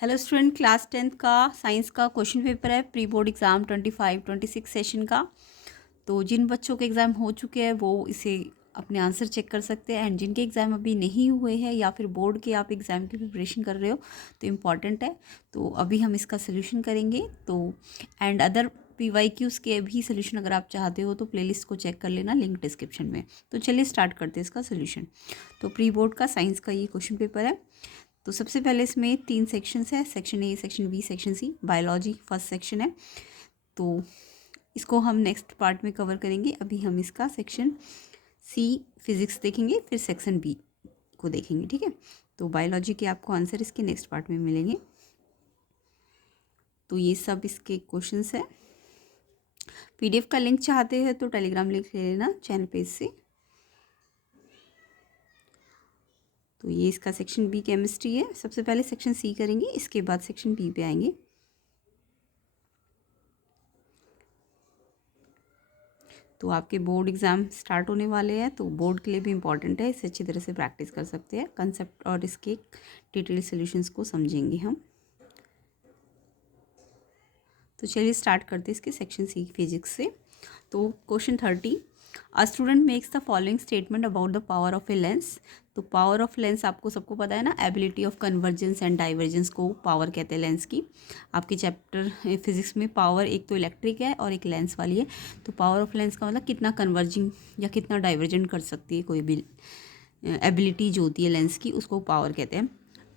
Hello student, class 10th का science का question paper है प्री बोर्ड एग्ज़ाम 25-26 सेशन का। तो जिन बच्चों के एग्ज़ाम हो चुके हैं वो इसे अपने आंसर चेक कर सकते हैं, एंड जिनके एग्ज़ाम अभी नहीं हुए हैं या फिर बोर्ड के आप एग्ज़ाम की प्रिपरेशन कर रहे हो तो इम्पॉर्टेंट है। तो अभी हम इसका सोल्यूशन करेंगे। तो एंड अदर PYQs के भी सोल्यूशन अगर आप चाहते हो तो प्लेलिस्ट को चेक कर लेना, लिंक डिस्क्रिप्शन में। तो चलिए स्टार्ट करते हैं इसका सोल्यूशन। तो प्री बोर्ड का साइंस का ये क्वेश्चन पेपर है। तो सबसे पहले इसमें 3 सेक्शंस है, section A, section B, section C. Biology first section है, तो इसको हम नेक्स्ट पार्ट में कवर करेंगे। अभी हम इसका सेक्शन सी फिजिक्स देखेंगे, फिर सेक्शन बी को देखेंगे, ठीक है। तो बायोलॉजी के आपको आंसर इसके नेक्स्ट पार्ट में मिलेंगे। तो ये सब इसके क्वेश्चंस है। PDF का लिंक चाहते हैं तो टेलीग्राम लिंक ले लेना चैनल पेज से। तो ये इसका सेक्शन बी केमिस्ट्री है। सबसे पहले सेक्शन सी करेंगे, इसके बाद सेक्शन बी पे आएंगे। तो आपके बोर्ड एग्ज़ाम स्टार्ट होने वाले हैं, तो बोर्ड के लिए भी इम्पॉर्टेंट है, इसे अच्छी तरह से प्रैक्टिस कर सकते हैं। कंसेप्ट और इसके डिटेल सॉल्यूशंस को समझेंगे हम। तो चलिए स्टार्ट करते हैं इसके सेक्शन सी फिजिक्स से। तो question 30, a student makes the following statement about the power of a lens. तो पावर ऑफ लेंस आपको सबको पता है ना, ability of convergence and divergence को पावर कहते हैं लेंस की। आपके चैप्टर फिजिक्स में पावर एक तो इलेक्ट्रिक है और एक लेंस वाली है। तो पावर ऑफ लेंस का मतलब कितना कन्वर्जिंग या कितना डाइवर्जेंट कर सकती है कोई भी एबिलिटी जो होती है लेंस की, उसको पावर कहते हैं।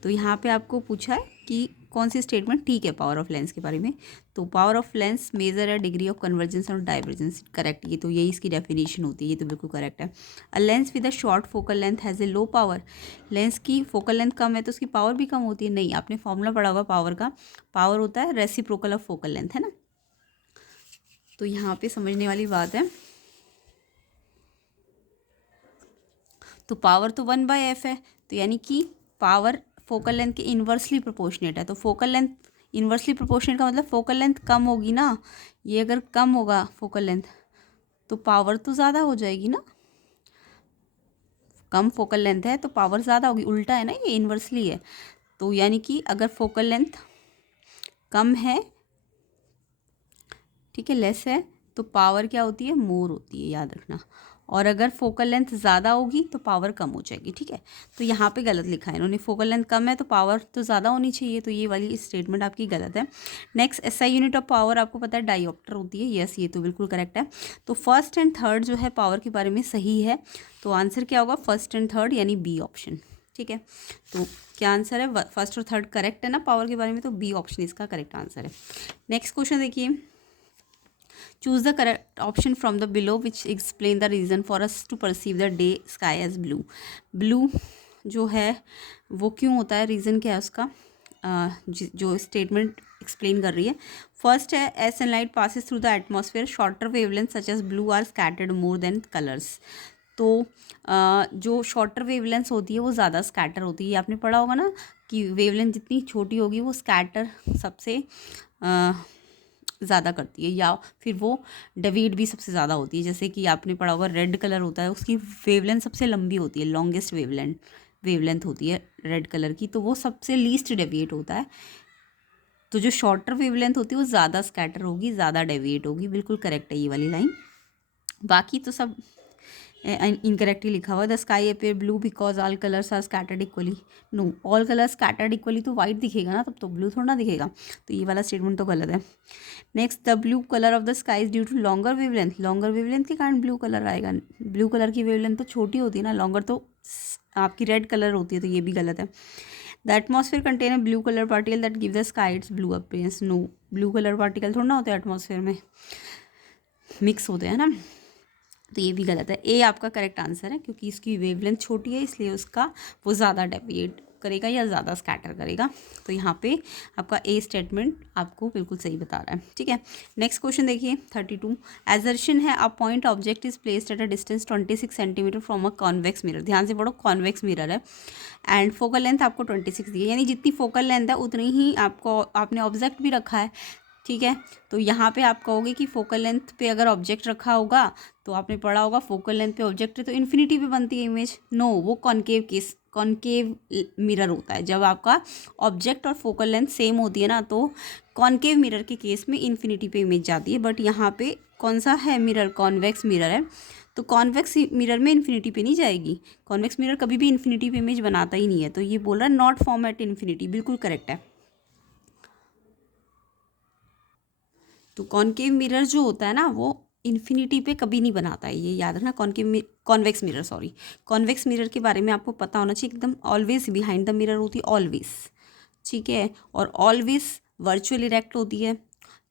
तो यहाँ पे आपको पूछा है कि कौन सी स्टेटमेंट ठीक है पावर ऑफ लेंस के बारे में। तो पावर ऑफ लेंस मेजर है डिग्री ऑफ कन्वर्जेंस और डाइवर्जेंस, करेक्ट। ये तो यही इसकी डेफिनेशन होती है, ये तो बिल्कुल करेक्ट है। A lens with a short focal length has a low power. Lens की फोकल लेंथ कम है तो उसकी पावर भी कम होती है। नहीं, आपने फॉर्मूला पढ़ा होगा पावर का। पावर होता है रेसिप्रोकल ऑफ फोकल लेंथ, है ना। तो यहाँ पे समझने वाली बात है। तो पावर तो 1/f है, तो यानी कि पावर फोकल लेंथ के इन्वर्सली प्रोपोर्शनेट है। तो फोकल लेंथ इन्वर्सली प्रोपोर्शनेट का मतलब फोकल लेंथ कम होगी ना। ये अगर कम होगा फोकल लेंथ तो पावर तो ज़्यादा हो जाएगी ना। कम फोकल लेंथ है तो पावर ज़्यादा होगी, उल्टा है ना, ये इन्वर्सली है। तो यानी कि अगर फोकल लेंथ कम है, ठीक है, लेस है, तो पावर क्या होती है, मोर होती है, याद रखना। और अगर फोकल लेंथ ज़्यादा होगी तो पावर कम हो जाएगी, ठीक है। तो यहाँ पे गलत लिखा है इन्होंने, फोकल लेंथ कम है तो पावर तो ज़्यादा होनी चाहिए, तो ये वाली स्टेटमेंट आपकी गलत है। Next, SI unit of power आपको पता है डायोप्टर होती है। यस, ये तो बिल्कुल करेक्ट है। तो फर्स्ट एंड थर्ड जो है पावर के बारे में सही है। तो आंसर क्या होगा, फर्स्ट एंड थर्ड, यानी बी ऑप्शन, ठीक है। तो क्या आंसर है, फर्स्ट और थर्ड करेक्ट है ना पावर के बारे में, तो बी ऑप्शन इसका करेक्ट आंसर है। नेक्स्ट क्वेश्चन देखिए, choose the correct option from the below which explain the reason for us to perceive the day sky as blue। blue जो है वो क्यों होता है, रीज़न क्या है उसका, जो स्टेटमेंट एक्सप्लेन कर रही है। फर्स्ट है, as sunlight passes through the atmosphere shorter wavelength such as blue are scattered more than colours. तो जो शॉर्टर वेवलेंथ होती है वो ज़्यादा स्कैटर होती है। आपने पढ़ा होगा ना कि वेवलेंथ जितनी छोटी होगी वो स्कैटर सबसे ज़्यादा करती है, या फिर वो डेविएट भी सबसे ज़्यादा होती है। जैसे कि आपने पढ़ा होगा रेड कलर होता है, उसकी वेवलेंथ सबसे लंबी होती है, लॉन्गेस्ट वेवलेंथ होती है रेड कलर की, तो वो सबसे लीस्ट डेविएट होता है। तो जो शॉर्टर वेवलेंथ होती है वो ज़्यादा स्कैटर होगी, ज़्यादा डेविएट होगी। बिल्कुल करेक्ट है ये वाली लाइन। बाकी तो सब इनकरेक्टली लिखा हुआ है। The sky appear blue because all colours are scattered equally. No, all colours scattered equally तो वाइट दिखेगा ना, तब तो ब्लू थोड़ा ना दिखेगा। तो ये वाला स्टेटमेंट तो गलत है। Next, the blue colour of the sky is due to longer wavelength. Longer wavelength के कारण ब्लू कलर आएगा। ब्लू कलर की वेवलेंथ तो छोटी होती है ना, लॉन्गर तो आपकी रेड कलर होती है, तो ये भी गलत है। The atmosphere contain a blue colour particle that give the sky its blue appearance. No, blue colour particle थोड़ा ना होते हैं एटमॉस्फेयर में, मिक्स होते हैं ना, तो ये भी गलत है। ए आपका करेक्ट आंसर है, क्योंकि इसकी वेवलेंथ छोटी है इसलिए उसका वो ज़्यादा डेविएट करेगा या ज़्यादा स्कैटर करेगा। तो यहाँ पे आपका ए स्टेटमेंट आपको बिल्कुल सही बता रहा है, ठीक है। नेक्स्ट क्वेश्चन देखिए 32, एजर्शन है a point object is placed at a distance 26 centimetre from a convex mirror. ध्यान से पढ़ो, कॉन्वेक्स मिरर है, एंड फोकल लेंथ आपको 26 दी है, यानी जितनी फोकल लेंथ है उतनी ही आपने ऑब्जेक्ट भी रखा है, ठीक है। तो यहाँ पे आप कहोगे कि फोकल लेंथ पे अगर ऑब्जेक्ट रखा होगा तो आपने पढ़ा होगा फोकल लेंथ पे ऑब्जेक्ट है तो इन्फिनिटी पे बनती है इमेज। नो, वो कॉन्केव मिरर होता है। जब आपका ऑब्जेक्ट और फोकल लेंथ सेम होती है ना तो कॉन्केव मिरर के केस में इन्फिनिटी पे इमेज जाती है। बट यहाँ पे कौन सा है मिरर, कॉन्वेक्स मिरर है, तो कॉन्वेक्स मिरर में इन्फिनिटी पे नहीं जाएगी। कॉन्वेक्स मिरर कभी भी इन्फिनिटी पे इमेज बनाता ही नहीं है। तो ये बोल रहा है नॉट फॉर्म एट इन्फिनिटी, बिल्कुल करेक्ट है। तो कॉन्केव मिरर जो होता है ना वो इन्फिनिटी पे कभी नहीं बनाता है, ये याद रखना। Convex mirror, sorry, convex mirror के बारे में आपको पता होना चाहिए एकदम। ऑलवेज बिहाइंड द मिरर होती है, ऑलवेज, ठीक है। और ऑलवेज वर्चुअल इरेक्ट होती है,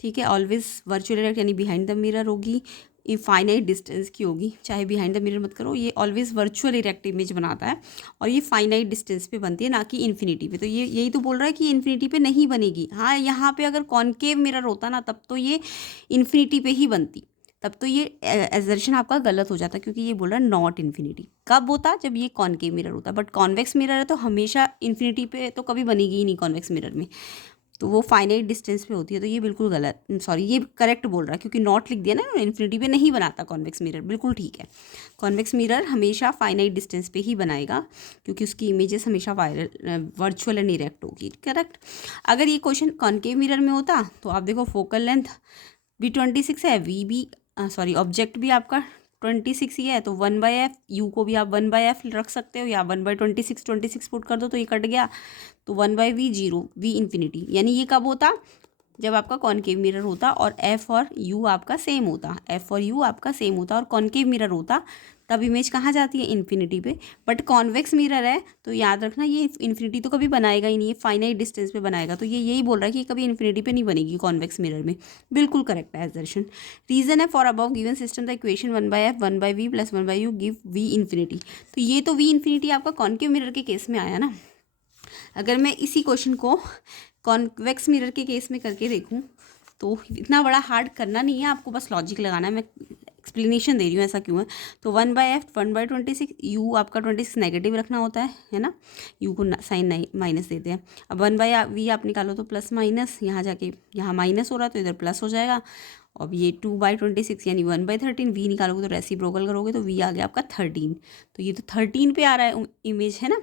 ठीक है। ऑलवेज वर्चुअल इरेक्ट यानी बिहाइंड द मिरर होगी, इनफाइनाइट डिस्टेंस की होगी, चाहे बिहाइंड द मिरर मत करो। ये ऑलवेज वर्चुअल इरेक्ट इमेज बनाता है और ये फाइनाइट डिस्टेंस पे बनती है, ना कि इन्फिनिटी पे। तो ये यही तो बोल रहा है कि इन्फिनिटी पे नहीं बनेगी। हाँ, यहाँ पे अगर कॉन्केव मिरर होता ना तब तो ये इन्फिनिटी पे ही बनती, तब तो ये एजर्शन आपका गलत हो जाता, क्योंकि ये बोल रहा है नॉट इन्फिनिटी। कब होता, जब ये कॉन्केव मिरर होता। बट कॉन्वेक्स मिरर है तो हमेशा इन्फिनिटी पे तो कभी बनेगी ही नहीं कॉन्वेक्स मिरर में, तो वो फाइनाइट डिस्टेंस पे होती है। तो ये बिल्कुल गलत, सॉरी, ये करेक्ट बोल रहा है, क्योंकि नॉट लिख दिया ना, इन्फिनिटी पे नहीं बनाता कॉन्वेक्स मिरर, बिल्कुल ठीक है। कॉन्वेक्स मिरर हमेशा फाइनाइट डिस्टेंस पे ही बनाएगा, क्योंकि उसकी इमेजेस हमेशा वर्चुअल एंड इरेक्ट होगी, करेक्ट। अगर ये क्वेश्चन कॉन्केव मिरर में होता तो आप देखो फोकल लेंथ भी 26 है, वी भी सॉरी ऑब्जेक्ट भी आपका 26 ही है, तो 1/f, यू को भी आप 1/f रख सकते हो या 1/26 पुट कर दो तो ये कट गया, तो 1/v 0, v इन्फिनिटी। यानी ये कब होता, जब आपका कॉन्केव मिरर होता और एफ और यू आपका सेम होता, एफ और यू आपका सेम होता और कॉन्केव मिरर होता, तब इमेज कहाँ जाती है, इन्फिनिटी पे। बट कॉन्वेक्स मिरर है तो याद रखना ये इन्फिनिटी तो कभी बनाएगा ही नहीं, ये फाइनाइट डिस्टेंस पे बनाएगा। तो ये यही बोल रहा है कि कभी इन्फिनिटी पे नहीं बनेगी कॉन्वेक्स मिरर में, बिल्कुल करेक्ट है एजर्शन। रीजन है for above given system the equation 1/f 1/v plus 1/u give v infinity. तो ये तो v इन्फिनिटी आपका कॉन्केव मिरर के केस में आया ना। अगर मैं इसी क्वेश्चन को कॉन्वेक्स मिरर के केस में करके देखूं तो इतना बड़ा हार्ड करना नहीं है आपको, बस लॉजिक लगाना है। मैं एक्सप्लेनेशन दे रही हूँ ऐसा क्यों है। तो 1/f 1/26, यू आपका 26 नेगेटिव रखना होता है ना, यू को साइन माइनस देते हैं। अब 1/v आप निकालो तो प्लस माइनस, यहाँ जाके यहाँ माइनस हो रहा है तो इधर प्लस हो जाएगा। अब ये 2/26 यानी 1/13, वी निकालोगे तो रेसिप्रोकल करोगे तो वी आ गया आपका 13। तो ये तो 13 पे आ रहा है इमेज, है ना।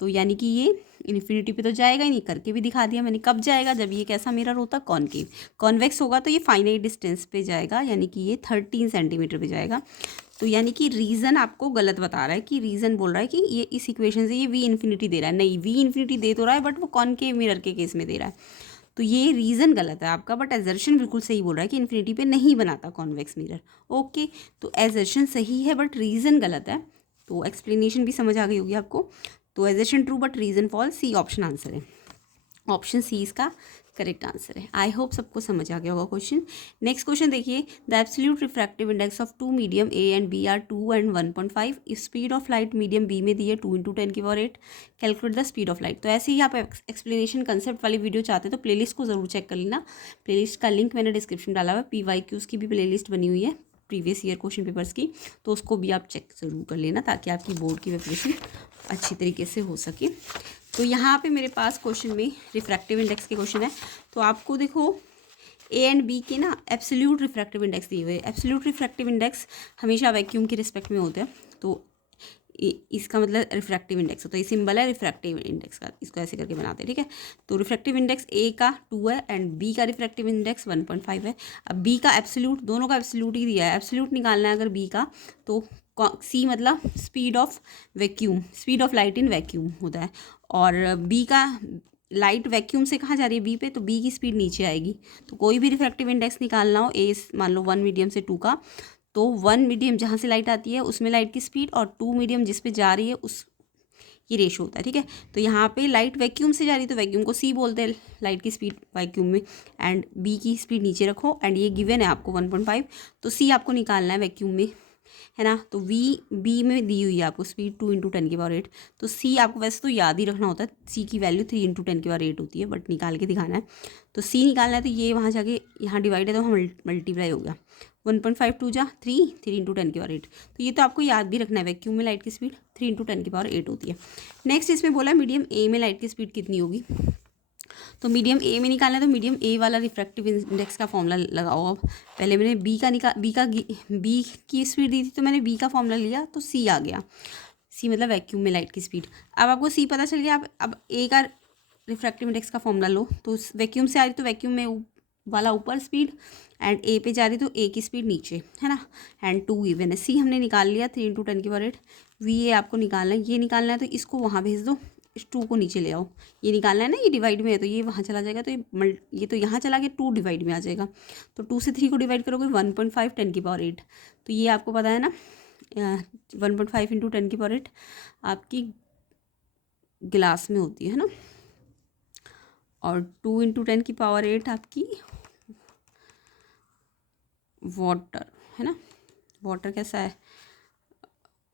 तो यानी कि ये इन्फिनिटी पे तो जाएगा ही नहीं, करके भी दिखा दिया मैंने। कब जाएगा, जब ये कैसा मिरर होता, कॉन्केव। कॉन्वेक्स होगा तो ये फाइनाइट डिस्टेंस पे जाएगा, यानी कि ये 13 सेंटीमीटर पे जाएगा। तो यानी कि रीज़न आपको गलत बता रहा है, कि रीज़न बोल रहा है कि ये इस इक्वेशन से ये वी इन्फिनिटी दे रहा है, नहीं, वी इन्फिनिटी दे तो रहा है बट वो कॉन्केव मिरर के केस में दे रहा है। तो ये रीज़न गलत है आपका, बट एजर्शन बिल्कुल सही बोल रहा है कि इन्फिनिटी पे नहीं बनाता कॉन्वेक्स मिरर। ओके, तो एजर्शन सही है बट रीज़न गलत है। तो एक्सप्लेनेशन भी समझ आ गई होगी आपको। तो assertion true but reason false, C option answer है। ऑप्शन सी इसका करेक्ट आंसर है। आई होप सबको समझ आ गया होगा क्वेश्चन। नेक्स्ट क्वेश्चन देखिए, the absolute refractive index of two medium A and B are 2 and 1.5 if speed of light medium B में दी है 2 × 10⁸, calculate the speed of light. तो ऐसे ही आप एक्सप्लेनेशन कंसेप्ट वाली वीडियो चाहते हैं तो प्लेलिस्ट को ज़रूर चेक कर लेना। प्लेलिस्ट का लिंक मैंने डिस्क्रिप्शन डाला हुआ है, PYQs की भी प्लेलिस्ट बनी हुई है प्रीवियस ईयर क्वेश्चन पेपर्स की, तो उसको भी आप चेक ज़रूर कर लेना ताकि आपकी बोर्ड की प्रिपरेशन अच्छी तरीके से हो सके। तो यहाँ पे मेरे पास क्वेश्चन में रिफ्रैक्टिव इंडेक्स के क्वेश्चन है। तो आपको देखो ए एंड बी के ना एब्सोल्यूट रिफ्रैक्टिव इंडेक्स दिए हुए। एब्सोल्यूट रिफ्रैक्टिव इंडेक्स हमेशा वैक्यूम के रिस्पेक्ट में होते हैं, तो इसका मतलब रिफ्रैक्टिव इंडेक्स होता है। ये सिंबल है रिफ्रैक्टिव इंडेक्स का, इसको ऐसे करके बनाते हैं, ठीक है। तो रिफ्रैक्टिव इंडेक्स ए का 2 है एंड बी का रिफ्रैक्टिव इंडेक्स 1.5 है। अब बी का एब्सोल्यूट, दोनों का एब्सोल्यूट ही दिया है, एब्सोल्यूट निकालना है अगर बी का, तो सी मतलब speed of vacuum, speed of light in vacuum होता है। और बी का लाइट वैक्यूम से कहाँ जा रही है, बी पे, तो बी की स्पीड नीचे आएगी। तो कोई भी रिफ्रैक्टिव इंडेक्स निकालना हो, ए मान लो 1 मीडियम से 2 का, तो 1 मीडियम जहाँ से लाइट आती है उसमें लाइट की स्पीड, और 2 मीडियम जिस पे जा रही है उस, ये रेशो होता है, ठीक है। तो यहाँ पे लाइट वैक्यूम से जा रही है तो वैक्यूम को सी बोलते हैं, लाइट की स्पीड वैक्यूम में, एंड बी की स्पीड नीचे रखो, एंड ये गिवन है आपको 1.5, तो सी आपको निकालना है वैक्यूम में, है ना। तो वी बी में दी हुई है आपको स्पीड 2 × 10⁸, तो सी आपको वैसे तो याद ही रखना होता है, सी की वैल्यू 3 × 10⁸ होती है, बट निकाल के दिखाना है। तो सी निकालना है तो ये वहाँ जाके यहाँ डिवाइड है तो वहाँ मल्टीप्लाई हो गया, 1.5 2 जा 3 3 × 10⁸। तो ये तो आपको याद भी रखना है, वैक्यूम में लाइट की स्पीड 3 × 10⁸ होती है। नेक्स्ट इसमें बोला मीडियम ए में लाइट की स्पीड कितनी होगी। तो मीडियम ए में निकालना है, तो मीडियम ए वाला रिफ्रैक्टिव इंडेक्स का फॉर्मूला लगाओ। अब पहले मैंने बी की स्पीड दी थी, तो मैंने बी का फॉर्मूला लिया तो सी आ गया। सी मतलब वैक्यूम में लाइट की स्पीड। अब आपको सी पता चल गया, अब ए का रिफ्रैक्टिव इंडेक्स का फॉर्मूला लो। तो वैक्यूम से आ रही तो वैक्यूम में वाला ऊपर स्पीड, एंड ए पे जा रही तो ए की स्पीड नीचे, है ना। एंड 2 गिवन है। सी हमने निकाल लिया 3 × 10⁸। वी ए आपको निकालना है, ये निकालना है तो इसको वहाँ भेज दो, इस 2 को नीचे ले आओ। ये निकालना है ना, ये डिवाइड में है तो ये वहाँ चला जाएगा, तो ये तो यहाँ चला गया, 2 डिवाइड में आ जाएगा। तो 2 से 3 को डिवाइड करोगे 1.5 10⁸। तो ये आपको पता है ना, 1.5 × 10⁸ आपकी गिलास में होती है ना, और 2 × 10⁸ आपकी वाटर, है ना। वाटर कैसा है,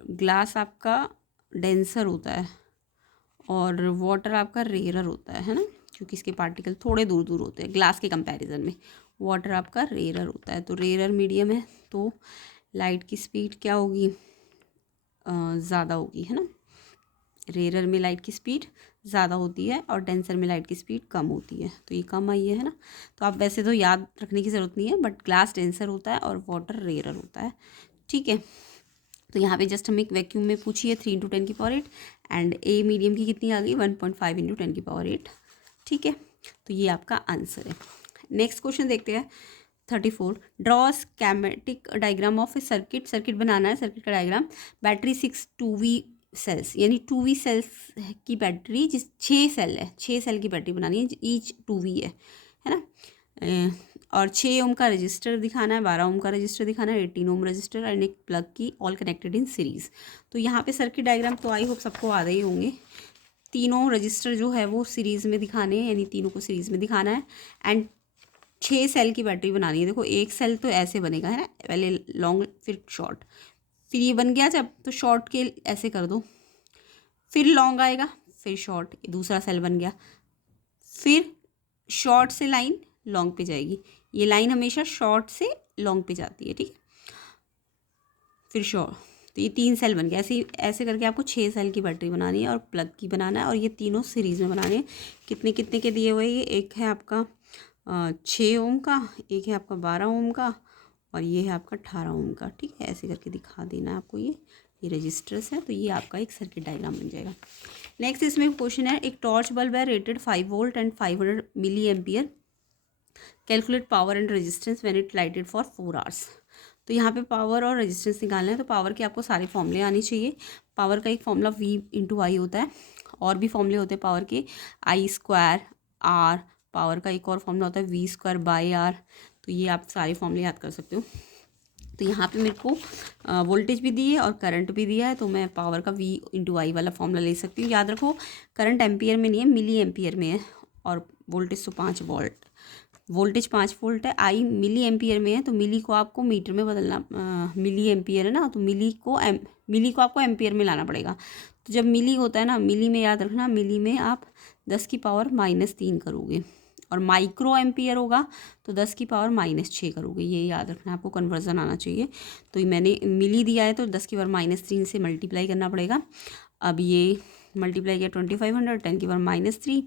ग्लास आपका डेंसर होता है और वाटर आपका रेयरर होता है ना, क्योंकि इसके पार्टिकल थोड़े दूर दूर होते हैं ग्लास के कंपैरिजन में। वाटर आपका रेयरर होता है, तो रेयरर मीडियम है, तो लाइट की स्पीड क्या होगी, ज़्यादा होगी, है ना। रेयरर में लाइट की स्पीड ज़्यादा होती है और डेंसर में लाइट की स्पीड कम होती है, तो ये कम आई है ना। तो आप वैसे तो याद रखने की ज़रूरत नहीं है, बट ग्लास डेंसर होता है और वाटर रेयरर होता है, ठीक है। तो यहाँ पे जस्ट हम एक वैक्यूम में पूछी है 3 × 10⁸, एंड ए मीडियम की कितनी आ गई 1.5 × 10⁸, ठीक है। तो ये आपका आंसर है। नेक्स्ट क्वेश्चन देखते हैं 34। Draw schematic diagram of a circuit. Circuit बनाना है, सर्किट का डायग्राम। बैटरी 6 2V सेल्स, यानी 2V सेल्स की बैटरी, 6 सेल है, 6 सेल की बैटरी बनानी है, ईच 2V है ना। और 6 ओम का रजिस्टर दिखाना है, 12 ओम का रजिस्टर दिखाना है, 18 ओम रजिस्टर एंड एक प्लग की, ऑल कनेक्टेड इन सीरीज़। तो यहाँ पे सर्किट डायग्राम तो आई होप सबको आ रही होंगे। तीनों रजिस्टर जो है वो सीरीज़ में दिखाने हैं, यानी तीनों को सीरीज़ में दिखाना है, एंड 6 सेल की बैटरी बनानी है। देखो एक सेल तो ऐसे बनेगा, है ना, पहले लॉन्ग फिर शॉर्ट, फिर ये बन गया जब, तो शॉर्ट के ऐसे कर दो, फिर लॉन्ग आएगा, फिर शॉर्ट, दूसरा सेल बन गया, फिर शॉर्ट से लाइन लॉन्ग पे जाएगी। ये लाइन हमेशा शॉर्ट से लॉन्ग पे जाती है, ठीक है। फिर शॉर्ट, तो ये 3 सेल बन गया। ऐसे करके आपको 6 सेल की बैटरी बनानी है और प्लग की बनाना है, और ये तीनों सीरीज़ में बनाने हैं। कितने कितने के दिए हुए, ये एक है आपका 6 ओम का, एक है आपका 12 ओम का, और ये है आपका 18 ओम का, ठीक है। ऐसे करके दिखा देना है आपको। ये रजिस्टर्स है, तो ये आपका एक सर्किट डायग्राम बन जाएगा। नेक्स्ट इसमें क्वेश्चन है, एक टॉर्च बल्ब है rated 5 volt and 500 milli ampere. Calculate power and resistance when it lighted for 4 hours. तो यहाँ पे पावर और रेजिस्टेंस निकालना है, तो पावर के आपको सारे फॉर्मूले आने चाहिए। पावर का एक फॉर्मूला V × I होता है, और भी फॉर्मूले होते हैं पावर के, I² R। पावर का एक और फॉर्मूला होता है V²/R। तो ये आप सारे फॉर्मूले याद कर सकते हो। तो यहाँ पे मेरे को वोल्टेज भी दी है और करंट भी दिया है, तो मैं पावर का V × I वाला फॉर्मूला ले सकती हूँ। याद रखो करंट एम्पियर में नहीं है, मिली एम्पियर में है, और वोल्टेज तो 5 वोल्ट, वोल्टेज 5 वोल्ट है। आई मिली एम्पियर में है, तो मिली को आपको मीटर में बदलना, मिली एम्पियर है ना, तो मिली को आपको एम्पियर में लाना पड़ेगा। तो जब मिली होता है ना, मिली में याद रखना, मिली में आप 10⁻³ करोगे, और माइक्रो एम्पियर होगा तो 10⁻⁻6 करोगे, ये याद रखना, आपको कन्वर्जन आना चाहिए। तो मैंने मिली दिया है तो 10⁻³ से मल्टीप्लाई करना पड़ेगा। अब ये मल्टीप्लाई किया 2500 10⁻³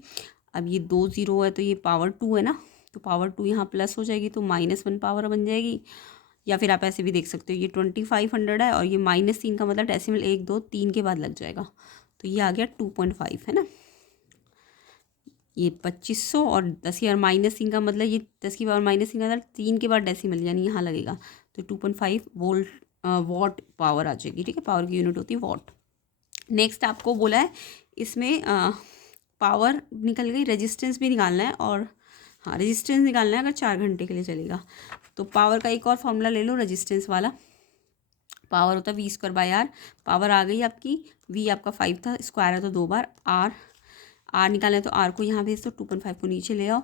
अब ये 2 0 है, तो ये पावर 2 है ना, तो पावर 2 यहाँ प्लस हो जाएगी, तो -1 पावर बन जाएगी। या फिर आप ऐसे भी देख सकते हो, ये 2500 है और ये -3 का मतलब डेसिमल 1 2 3 के बाद लग जाएगा, तो ये आ गया 2.5, है ना। ये 2500 और 10⁻³ का मतलब ये 10⁻³ का मतलब 3 के बाद डेसिमल यानी यहाँ लगेगा, तो 2.5 वॉट पावर आ जाएगी, ठीक है। पावर की यूनिट होती है वॉट। नेक्स्ट आपको बोला है इसमें पावर निकल गई, रेजिस्टेंस भी निकालना है, और हाँ रेजिस्टेंस निकालना है अगर 4 घंटे के लिए चलेगा। तो पावर का एक और फॉर्मूला ले लो रेजिस्टेंस वाला। पावर होता है V²/R। पावर आ गई आपकी, V आपका 5 था, स्क्वायर है तो 2 बार, R निकालना है तो R को यहाँ भेज दो, 2.5 को नीचे ले आओ,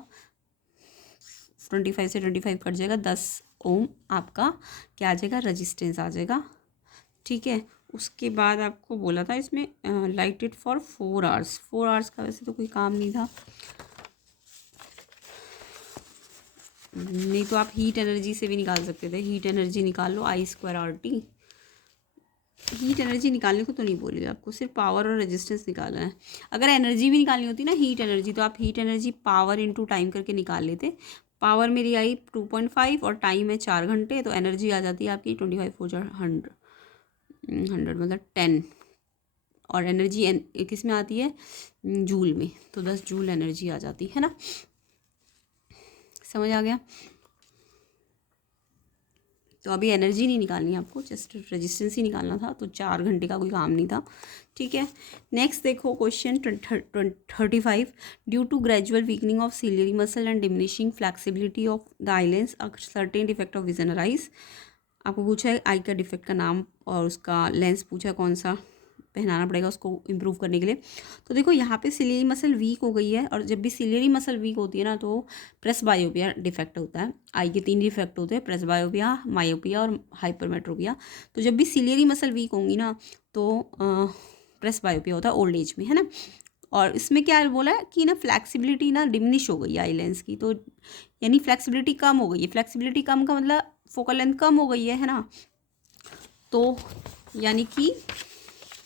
25 से 25 कट जाएगा, 10 ओम आपका क्या आ जाएगा, रेजिस्टेंस आ जाएगा, ठीक है। उसके बाद आपको बोला था इसमें लाइटेड फॉर 4 आवर्स। 4 आवर्स का वैसे तो कोई काम नहीं था, नहीं तो आप हीट एनर्जी से भी निकाल सकते थे। हीट एनर्जी निकाल लो, I² RT, हीट एनर्जी निकालने को तो नहीं बोली आपको, सिर्फ पावर और रेजिस्टेंस निकालना है। अगर एनर्जी भी निकालनी होती ना हीट एनर्जी, तो आप heat energy power into time करके निकाल लेते। पावर मेरी आई 2.5 और टाइम है 4 घंटे, तो एनर्जी आ जाती है आपकी 25 4 100 100 मतलब 10। और एनर्जी किस में आती है, जूल में, तो 10 जूल एनर्जी आ जाती है ना। समझ आ गया। तो अभी एनर्जी नहीं निकालनी है आपको, जस्ट रेजिस्टेंस ही निकालना था, तो 4 घंटे का कोई काम नहीं था। ठीक है, नेक्स्ट देखो question 35। Due to gradual weakening of ciliary muscle and diminishing flexibility of the eye lens a certain defect of vision arise. आपको पूछा है आई का डिफेक्ट का नाम और उसका लेंस पूछा है कौन सा पहनाना पड़ेगा उसको इम्प्रूव करने के लिए। तो देखो यहाँ पे सिलियरी मसल वीक हो गई है, और जब भी सिलियरी मसल वीक होती है ना तो प्रेसबायोपिया डिफेक्ट होता है। आई के 3 डिफेक्ट होते हैं, प्रेसबायोपिया, मायोपिया और हाइपरमेट्रोपिया। तो जब भी सिलियरी मसल वीक होंगी ना तो प्रेसबायोपिया होता है ओल्ड एज में, है ना। और इसमें क्या बोला है कि ना फ्लैक्सिबिलिटी ना डिमिनिश हो गई है आई लेंस की, तो यानी फ्लैक्सिबिलिटी कम हो गई है। फ्लैक्सिबिलिटी कम का मतलब फोकल लेंथ कम हो गई है ना। तो यानी कि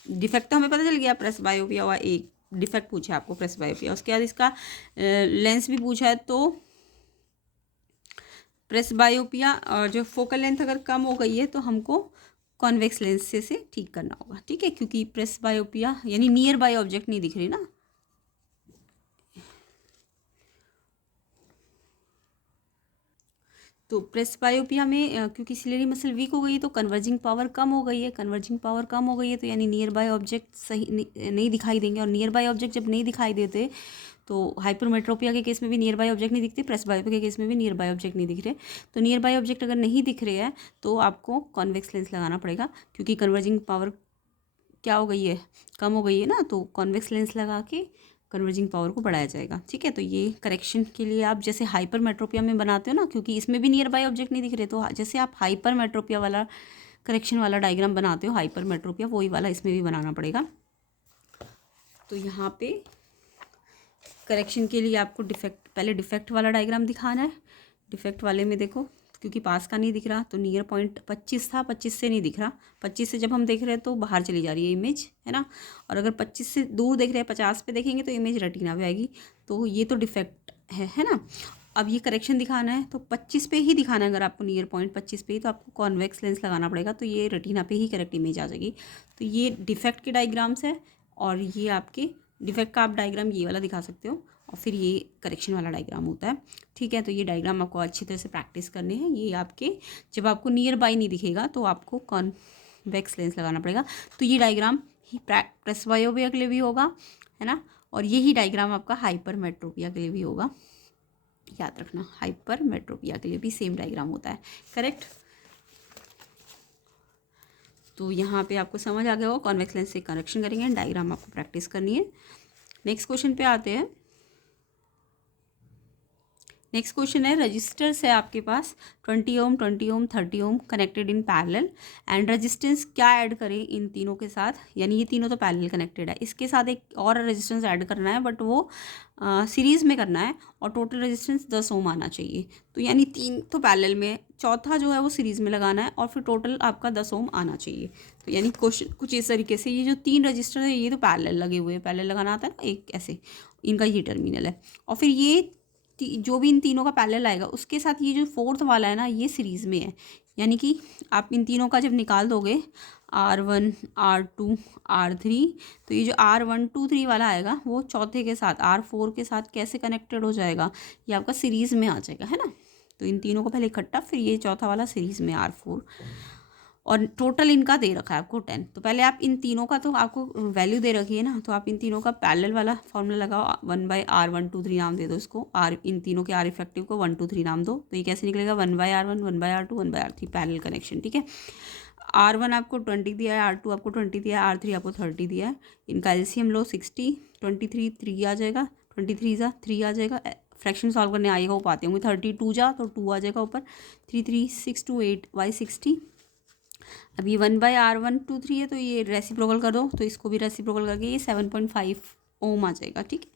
डिफेक्ट तो हमें पता चल गया, प्रेसबायोपिया हुआ, एक डिफेक्ट पूछा है आपको प्रेसबायोपिया। उसके बाद इसका लेंस भी पूछा है, तो प्रेसबायोपिया और जो फोकल लेंथ अगर कम हो गई है तो हमको कॉन्वेक्स लेंस से ठीक करना होगा। ठीक है, क्योंकि प्रेसबायोपिया यानी नियर बाय ऑब्जेक्ट नहीं दिख रही ना। तो प्रेसबायोपिया में क्योंकि सिलियरी मसल वीक हो गई है तो कन्वर्जिंग पावर कम हो गई है। कन्वर्जिंग पावर कम हो गई है तो यानी नियर बाय ऑब्जेक्ट सही नहीं दिखाई देंगे, और नियर बाय ऑब्जेक्ट जब नहीं दिखाई देते तो हाइपरमेट्रोपिया के केस में भी नियर बाय ऑब्जेक्ट नहीं दिखते, प्रेसबायोपिया के केस में भी नियर बाय ऑब्जेक्ट नहीं दिख रहे। तो नियर बाय ऑब्जेक्ट अगर नहीं दिख रहे हैं तो आपको कॉन्वेक्स लेंस लगाना पड़ेगा, क्योंकि कन्वर्जिंग पावर क्या हो गई है, कम हो गई है ना। तो कॉन्वेक्स लेंस लगा के कन्वर्जिंग पावर को बढ़ाया जाएगा। ठीक है, तो ये करेक्शन के लिए आप जैसे हाइपरमेट्रोपिया में बनाते हो ना, क्योंकि इसमें भी नियर बाय ऑब्जेक्ट नहीं दिख रहे, तो जैसे आप हाइपरमेट्रोपिया वाला करेक्शन वाला डायग्राम बनाते हो हाइपरमेट्रोपिया, वही वाला इसमें भी बनाना पड़ेगा। तो यहाँ पे करेक्शन के लिए आपको पहले डिफेक्ट वाला डायग्राम दिखाना है। डिफेक्ट वाले में देखो, क्योंकि पास का नहीं दिख रहा तो नियर पॉइंट 25 था, 25 से नहीं दिख रहा। 25 से जब हम देख रहे हैं तो बाहर चली जा रही है इमेज, है ना। और अगर 25 से दूर देख रहे हैं, 50 पे देखेंगे तो इमेज रेटिना पे आएगी। तो ये तो डिफेक्ट है ना। अब ये करेक्शन दिखाना है तो 25 पे ही दिखाना है। अगर आपको नियर पॉइंट 25 पे ही, तो आपको कॉन्वेक्स लेंस लगाना पड़ेगा, तो ये रेटिना पे ही करेक्ट इमेज आ जाएगी। तो ये डिफेक्ट के डायग्राम्स है, और ये आपके डिफेक्ट का आप डायग्राम ये वाला दिखा सकते हो, और फिर ये करेक्शन वाला डायग्राम होता है। ठीक है, तो ये डायग्राम आपको अच्छी तरह से प्रैक्टिस करने हैं। ये आपके जब आपको नियर बाय नहीं दिखेगा तो आपको कॉन्वेक्स लेंस लगाना पड़ेगा। तो ये डायग्राम ही प्रेसबायोपिया के लिए भी होगा, है ना। और यही डायग्राम आपका हाइपरमेट्रोपिया के लिए भी होगा, याद रखना। हाइपरमेट्रोपिया के लिए भी सेम डायग्राम होता है, करेक्ट। तो यहाँ पे आपको समझ आ गया होगा, कॉन्वेक्स लेंस से करेक्शन करेंगे, डायग्राम आपको प्रैक्टिस करनी है। नेक्स्ट क्वेश्चन पे आते हैं। नेक्स्ट क्वेश्चन है, रजिस्टर्स है आपके पास 20 ohm 20 ohm 30 ohm connected in parallel, and resistance क्या ऐड करें इन तीनों के साथ, यानी ये तीनों तो पैरेलल कनेक्टेड है, इसके साथ एक और रेजिस्टेंस ऐड करना है, बट वो सीरीज़ में करना है, और टोटल रेजिस्टेंस 10 ओम आना चाहिए। तो यानी 3 तो पैरेलल में, चौथा जो है वो सीरीज़ में लगाना है, और फिर टोटल आपका 10 ओम आना चाहिए। तो यानी क्वेश्चन कुछ इस तरीके से, ये जो 3 रजिस्टर है ये तो पैरेलल लगे हुए हैं, पैरेलल लगाना आता है ना एक ऐसे, इनका ये टर्मिनल है, और फिर ये जो भी इन तीनों का पैरेलल आएगा उसके साथ ये जो फोर्थ वाला है ना ये सीरीज़ में है। यानी कि आप इन तीनों का जब निकाल दोगे R1 R2 R3, तो ये जो R1 2 3 वाला आएगा वो चौथे के साथ R4 के साथ कैसे कनेक्टेड हो जाएगा, ये आपका सीरीज़ में आ जाएगा, है ना। तो इन तीनों को पहले इकट्ठा, फिर ये चौथा वाला सीरीज़ में R4, और टोटल इनका दे रखा है आपको 10। तो पहले आप इन तीनों का तो आपको वैल्यू दे रखी है ना, तो आप इन तीनों का पैरेलल वाला फॉर्मूला लगाओ, 1/R1 2 3 नाम दे दो इसको, आर इन तीनों के आर इफेक्टिव को 1 2 3 नाम दो। तो ये कैसे निकलेगा, 1/R1 1/R2 1/R3 parallel connection. ठीक है, R1 आपको 20 दिया है, R2 आपको 20 दिया है, R3 आपको 30 दिया है। इनका एलसीएम लो 60, 23 3 आ जाएगा, 23 जा 3 आ जाएगा। फ्रैक्शन सॉल्व करने आएगा वो पाते होंगे, 32 जा तो 2 आ जाएगा ऊपर, 3 3 6 2 8 बाई 60। अब ये 1/R1 2 3 है, तो ये रेसिप्रोकल कर दो, तो इसको भी रेसिप्रोकल करके ये 7.5 ओम आ जाएगा। ठीक है,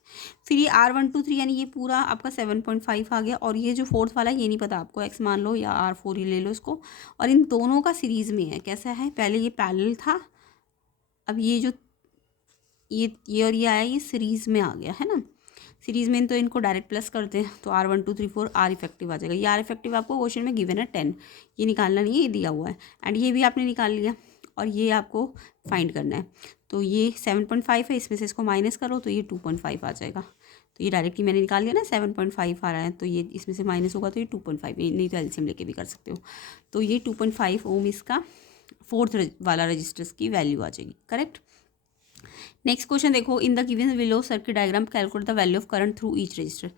फिर ये R1 2 3 यानी ये पूरा आपका 7.5 आ गया, और ये जो फोर्थ वाला है ये नहीं पता आपको, x मान लो या R4 ही ले लो इसको। और इन दोनों का सीरीज़ में है, कैसा है, पहले ये पैरेलल था अब ये जो ये और ये आया, ये सीरीज़ में आ गया है ना। सीरीज़ में तो इनको डायरेक्ट प्लस करते हैं, तो R1 2 3 4 R इफेक्टिव आ जाएगा। ये R इफेक्टिव आपको क्वेश्चन में गिवन है 10, ये निकालना नहीं है, ये दिया हुआ है। एंड ये भी आपने निकाल लिया, और ये आपको फाइंड करना है। तो ये 7.5 है, इसमें से इसको माइनस करो तो ये 2.5 आ जाएगा। तो ये डायरेक्टली मैंने निकाल लिया ना, 7.5 आ रहा है, तो ये इसमें से माइनस होगा तो ये 2.5, नहीं तो एलसीएम लेके भी कर सकते हो। तो ये 2.5 ओम इसका फोर्थ वाला रजिस्टर्स की वैल्यू आ जाएगी, करेक्ट। नेक्स्ट क्वेश्चन देखो, in the given below circuit diagram calculate the value of current through each resistor.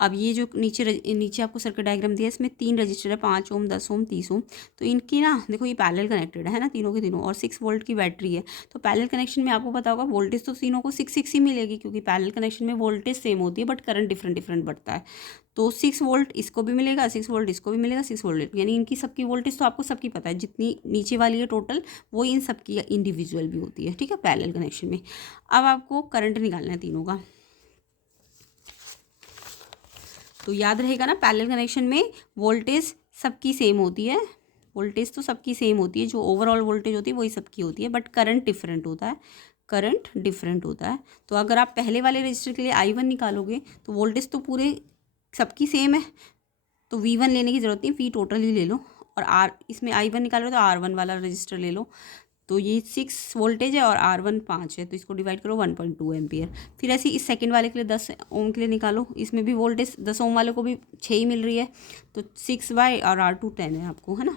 अब ये जो नीचे आपको सर्किट डायग्राम दिया है, इसमें 3 रजिस्टर है, 5 ओम, 10 ओम, 30 ओम। तो इनकी ना देखो ये पैरेलल कनेक्टेड है ना, तीनों के तीनों, और 6 वोल्ट की बैटरी है। तो पैरेलल कनेक्शन में आपको पता होगा वोल्टेज तो तीनों को 6 ही मिलेगी, क्योंकि पैरेलल कनेक्शन में वोल्टेज सेम होती है बट करंट डिफरेंट डिफरेंट बढ़ता है। तो 6 वोल्ट इसको भी मिलेगा, 6 वोल्ट इसको भी मिलेगा, 6 वोल्ट, यानी इनकी सबकी वोल्टेज तो आपको सबकी पता है, जितनी नीचे वाली है टोटल वो इन सबकी इंडिविजुअल भी होती है, ठीक है, पैरेलल कनेक्शन में। अब आपको करंट निकालना है तीनों का। तो याद रहेगा ना, पैरेलल कनेक्शन में वोल्टेज सबकी सेम होती है, वोल्टेज तो सबकी सेम होती है, जो ओवरऑल वोल्टेज होती है वही सबकी होती है, बट करंट डिफरेंट होता है, करंट डिफरेंट होता है। तो अगर आप पहले वाले रजिस्टर के लिए I1 निकालोगे तो वोल्टेज तो पूरे सबकी सेम है, तो V1 लेने की ज़रूरत नहीं, V टोटल ही ले लो, और R इसमें I1 निकाल रहे हो तो R1 वाला रजिस्टर ले लो। तो ये 6 वोल्टेज है और R1 5 है, तो इसको डिवाइड करो 1.2 एम्पियर। फिर ऐसे इस सेकंड वाले के लिए 10 ओम के लिए निकालो, इसमें भी वोल्टेज 10 ओम वाले को भी 6 ही मिल रही है, तो 6 बाय और R2 10 है आपको, है ना।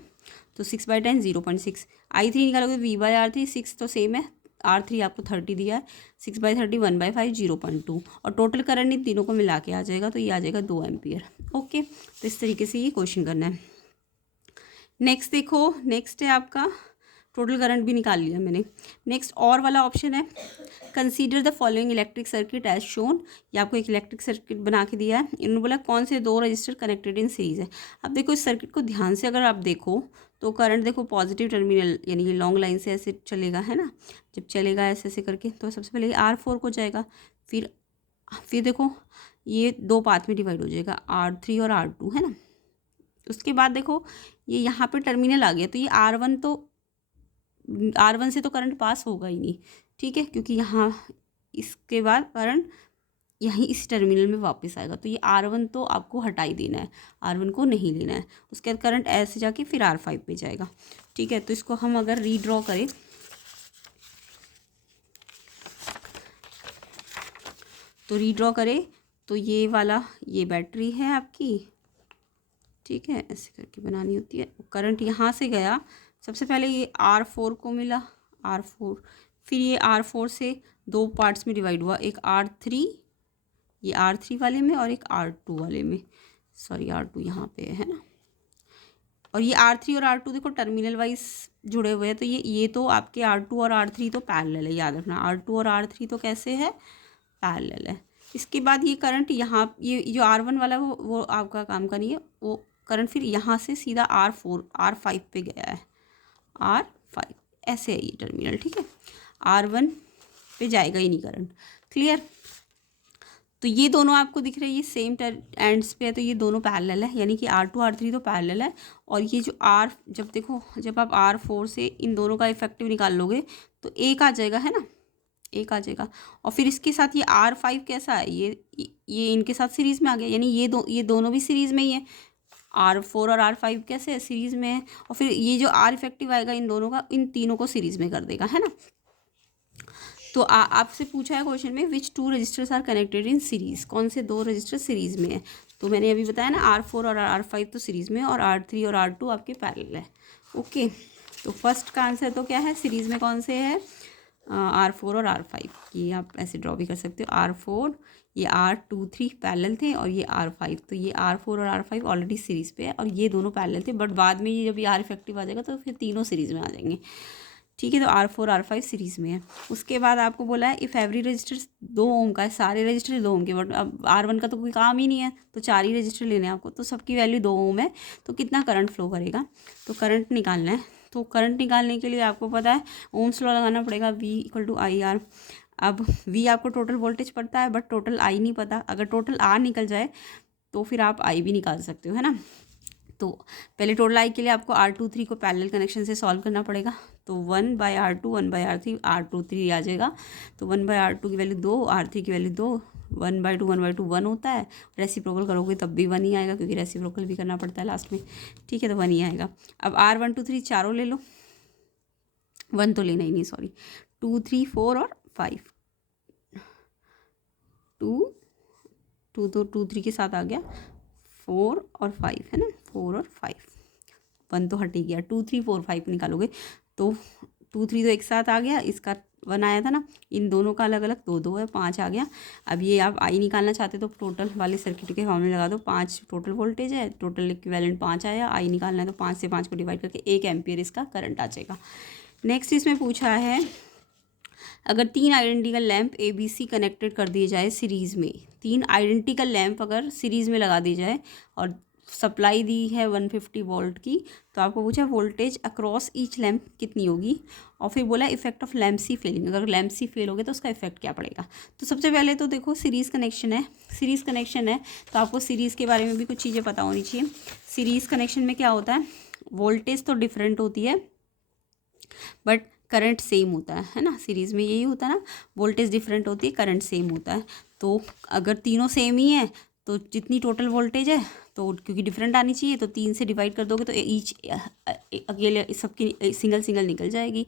तो 6 बाई 10 0.6। I3 निकालोगे V/R3, 6 तो सेम है, R3 आपको 30 दिया है, 6/30 1/5 0.2, और टोटल करंट इन तीनों को मिला के आ जाएगा, तो ये आ जाएगा 2 एम्पियर। ओके, तो इस तरीके से ये क्वेश्चन करना है। नेक्स्ट देखो, नेक्स्ट है आपका, टोटल करंट भी निकाल लिया मैंने। नेक्स्ट और वाला ऑप्शन है, consider the following electric circuit as shown. ये आपको एक इलेक्ट्रिक सर्किट बना के दिया है, इन्होंने बोला कौन से 2 रजिस्टर कनेक्टेड इन सीरीज है। अब देखो इस सर्किट को ध्यान से अगर आप देखो तो करंट देखो पॉजिटिव टर्मिनल, यानी ये लॉन्ग लाइन से ऐसे चलेगा, है ना, जब चलेगा ऐसे ऐसे करके, तो सबसे पहले ये R4 को जाएगा, फिर देखो ये 2 पार्ट में डिवाइड हो जाएगा, R3 और R2, है ना। उसके बाद देखो ये यहाँ पे टर्मिनल आ गया, तो ये R1 से तो करंट पास होगा ही नहीं, ठीक है, क्योंकि यहाँ इसके बाद करंट यहीं इस टर्मिनल में वापस आएगा, तो ये R1 तो आपको हटा ही देना है, R1 को नहीं लेना है। उसके बाद करंट ऐसे जाके फिर R5 पे जाएगा, ठीक है। तो इसको हम अगर रीड्रॉ करें, तो ये वाला ये बैटरी है आपकी, ठीक है, ऐसे करके बनानी होती है। करंट यहाँ से गया, सबसे पहले ये R4 को मिला, R4, फिर ये R4 से 2 पार्ट्स में डिवाइड हुआ, एक R3, ये R3 वाले में और एक R2 वाले में, सॉरी R2 यहाँ पे है ना। और ये R3 और R2 देखो टर्मिनल वाइज जुड़े हुए हैं, तो ये तो आपके R2 और R3 तो पैरेलल है, याद रखना, R2 और R3 तो कैसे है, पैरेलल है। इसके बाद ये करंट यहाँ, ये जो R1 वाला वो आपका काम का नहीं है, वो करंट फिर यहाँ से सीधा R5 पे गया है, R5 ऐसे है ये टर्मिनल, ठीक है, R1 पे जाएगा ही नहीं करंट, क्लियर। तो ये दोनों आपको दिख रहे हैं, ये सेम एंड्स पे है, तो ये दोनों पैरेलल है, यानी कि R2 R3 तो पैरेलल है। और ये जो जब देखो, जब आप R4 से इन दोनों का इफेक्टिव निकाल लोगे तो एक आ जाएगा, है ना, एक आ जाएगा। और फिर इसके साथ ये R5 कैसा है, ये इनके साथ सीरीज़ में आ गया, यानी ये दोनों भी सीरीज़ में ही है, R4 और R5 कैसे है, सीरीज़ में है। और फिर ये जो R इफेक्टिव आएगा इन दोनों का, इन तीनों को सीरीज़ में कर देगा, है ना। तो आपसे पूछा है क्वेश्चन में, which 2 resistors are connected in series, कौन से 2 रजिस्टर सीरीज़ में है। तो मैंने अभी बताया ना, R4 और R5 तो सीरीज़ में, और R3 और R2 आपके पैरेलल है। ओके, तो फर्स्ट का आंसर तो क्या है, सीरीज़ में कौन से है, R4 और R5। ये आप ऐसे ड्रॉ भी कर सकते हो, R4, ये R2 3 पैरेलल थे, और ये R5, तो ये R4 और R5 ऑलरेडी सीरीज़ पे है, और ये दोनों पैरेलल थे, बट बाद में ये जब ये R इफेक्टिव आ जाएगा तो फिर तीनों सीरीज़ में आ जाएंगे, ठीक है। तो R4 R5 सीरीज़ में है। उसके बाद आपको बोला है इफ़ एवरी रजिस्टर 2 ओम का है, सारे रजिस्टर 2 ओम के, बट अब R1 का तो कोई काम ही नहीं है, तो 4 ही रजिस्टर लेने हैं आपको, तो सबकी वैल्यू 2 ओम है, तो कितना करंट फ्लो करेगा, तो करंट निकालना है। तो करंट निकालने के लिए आपको पता है ओम्स लॉ लगाना पड़ेगा, V = IR। अब V आपको टोटल वोल्टेज पड़ता है, बट टोटल I नहीं पता, अगर टोटल R निकल जाए तो फिर आप I भी निकाल सकते हो, है ना। तो पहले टोटल आई के लिए आपको R23 को पैरेलल कनेक्शन से सॉल्व करना पड़ेगा। तो 1/R2 1/R3 R23 आ जाएगा। तो 1/R2 की वैल्यू 2, R3 की वैल्यू 2, 1/2 1 होता है। रेसिप्रोकल करोगे तब भी 1 ही आएगा, क्योंकि रेसिप्रोकल भी करना पड़ता है लास्ट में, ठीक है, तो 1 ही आएगा। अब R1 2 3 चारों ले लो, 1 तो लेना ही नहीं, सॉरी, 2 3 4 और 5, 2 तो 2 3 के साथ आ गया, 4 और 5 है ना, 4 और 5, 1 तो हट ही गया। 2 3 4 5 निकालोगे तो 2 3 तो एक साथ आ गया, इसका 1 आया था ना, इन दोनों का अलग अलग 2 2 है, 5 आ गया। अब ये आप आई निकालना चाहते तो टोटल वाले सर्किट के फॉर्मूले लगा दो, 5 टोटल वोल्टेज है, टोटल इक्विवेलेंट 5 आया, आई निकालना है तो 5 से 5 को डिवाइड करके 1 एम्पियर इसका करंट आ जाएगा। नेक्स्ट इसमें पूछा है, अगर 3 आइडेंटिकल लैंप ABC कनेक्टेड कर दिए जाए सीरीज़ में, 3 आइडेंटिकल लैंप अगर सीरीज़ में लगा दी जाए और सप्लाई दी है 150 वोल्ट की, तो आपको पूछा वोल्टेज अक्रॉस ईच लैंप कितनी होगी, और फिर बोला effect of lamp C failing, अगर लैंप सी फेल हो गया तो उसका इफेक्ट क्या पड़ेगा। तो सबसे पहले तो देखो सीरीज़ कनेक्शन है, सीरीज़ कनेक्शन है तो आपको सीरीज़ के बारे में भी कुछ चीज़ें पता होनी चाहिए। सीरीज़ कनेक्शन में क्या होता है, वोल्टेज तो डिफरेंट होती है बट करंट सेम होता है ना, सीरीज़ में यही होता है ना, वोल्टेज डिफरेंट होती है, करंट सेम होता है। तो अगर तीनों सेम ही है तो जितनी टोटल वोल्टेज है, तो क्योंकि डिफरेंट आनी चाहिए तो 3 से डिवाइड कर दोगे तो ईच अकेले सबकी सिंगल सिंगल निकल जाएगी।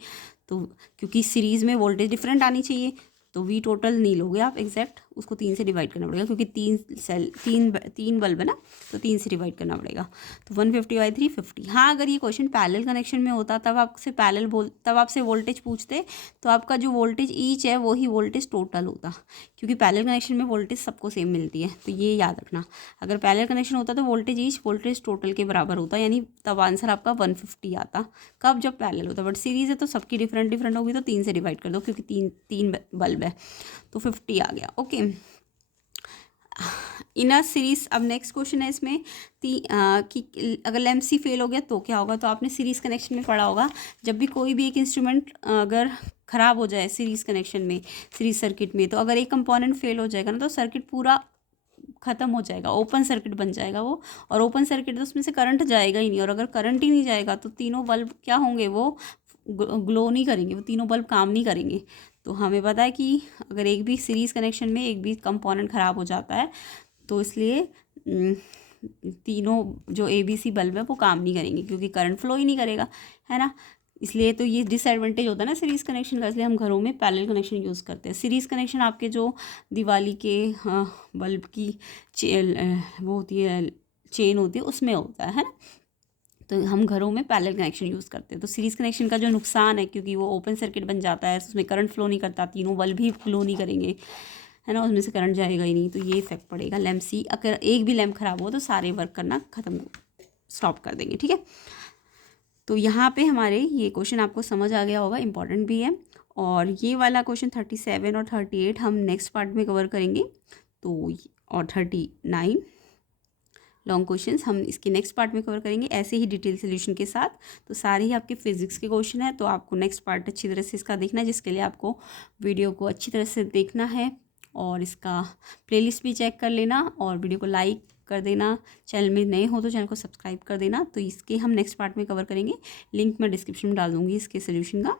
तो क्योंकि सीरीज़ में वोल्टेज डिफरेंट आनी चाहिए तो V टोटल नहीं लोगे आप एग्जैक्ट, उसको 3 से डिवाइड करना पड़ेगा, क्योंकि 3 बल्ब है ना, तो 3 से डिवाइड करना पड़ेगा। तो 150/3 50। हाँ, अगर ये क्वेश्चन पैरेलल कनेक्शन में होता तब आपसे वोल्टेज पूछते तो आपका जो वोल्टेज ईच है वही वोल्टेज टोटल होता, क्योंकि पैरेलल कनेक्शन में वोल्टेज सबको सेम मिलती है, तो ये याद रखना। अगर पैरेलल कनेक्शन होता तो वोल्टेज ईच वोल्टेज टोटल के बराबर होता, यानी तब आंसर आपका 150 आता। कब, जब पैरेलल होता, बट सीरीज़ है तो सबकी डिफरेंट डिफरेंट होगी तो 3 से डिवाइड कर दो, क्योंकि तीन बल्ब है तो 50 आ गया। Okay, in a series. अब नेक्स्ट क्वेश्चन है इसमें कि अगर लैंप सी फेल हो गया तो क्या होगा। तो आपने सीरीज़ कनेक्शन में पढ़ा होगा, जब भी कोई भी एक इंस्ट्रूमेंट अगर ख़राब हो जाए सीरीज़ कनेक्शन में, सीरीज सर्किट में, तो अगर एक कंपोनेंट फेल हो जाएगा ना तो सर्किट पूरा ख़त्म हो जाएगा, ओपन सर्किट बन जाएगा वो, और ओपन सर्किट तो उसमें से करंट जाएगा ही नहीं, और अगर करंट ही नहीं जाएगा तो तीनों बल्ब क्या होंगे, वो ग्लो नहीं करेंगे, वो तीनों बल्ब काम नहीं करेंगे। तो हमें पता है कि अगर एक भी सीरीज़ कनेक्शन में एक भी कंपोनेंट ख़राब हो जाता है तो इसलिए तीनों जो ABC बल्ब है वो काम नहीं करेंगे, क्योंकि करंट फ्लो ही नहीं करेगा, है ना। इसलिए तो ये डिसएडवांटेज होता है ना सीरीज़ कनेक्शन का, इसलिए हम घरों में पैरेलल कनेक्शन यूज़ करते हैं। सीरीज़ कनेक्शन आपके जो दिवाली के बल्ब की वो होती है, चेन होती है, उसमें होता है ना, तो हम घरों में पैरेलल कनेक्शन यूज़ करते हैं। तो सीरीज़ कनेक्शन का जो नुकसान है, क्योंकि वो ओपन सर्किट बन जाता है, उसमें करंट फ्लो नहीं करता, तीनों बल्ब भी फ्लो नहीं करेंगे, है ना, उसमें से करंट जाएगा ही नहीं, तो ये इफेक्ट पड़ेगा लैंप सी। अगर एक भी लैंप ख़राब हो तो सारे वर्क करना ख़त्म, स्टॉप कर देंगे, ठीक है। तो यहाँ पे हमारे ये क्वेश्चन आपको समझ आ गया होगा, इंपॉर्टेंट भी है। और ये वाला क्वेश्चन 37 और 38 हम नेक्स्ट पार्ट में कवर करेंगे, तो और 39 लॉन्ग क्वेश्चंस हम इसके नेक्स्ट पार्ट में कवर करेंगे, ऐसे ही डिटेल सोल्यूशन के साथ। तो सारे ही आपके फिजिक्स के क्वेश्चन है, तो आपको नेक्स्ट पार्ट अच्छी तरह से इसका देखना है, जिसके लिए आपको वीडियो को अच्छी तरह से देखना है, और इसका प्लेलिस्ट भी चेक कर लेना, और वीडियो को लाइक कर देना, चैनल में नए हो तो चैनल को सब्सक्राइब कर देना। तो इसके हम नेक्स्ट पार्ट में कवर करेंगे, लिंक मैं डिस्क्रिप्शन में डाल दूँगी इसके सोल्यूशन का।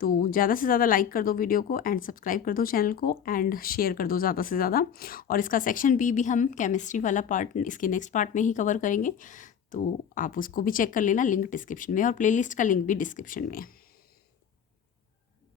तो ज़्यादा से ज़्यादा लाइक कर दो वीडियो को, एंड सब्सक्राइब कर दो चैनल को, एंड शेयर कर दो ज़्यादा से ज़्यादा। और इसका सेक्शन बी भी हम केमिस्ट्री वाला पार्ट इसके नेक्स्ट पार्ट में ही कवर करेंगे, तो आप उसको भी चेक कर लेना, लिंक डिस्क्रिप्शन में, और प्लेलिस्ट का लिंक भी डिस्क्रिप्शन में है।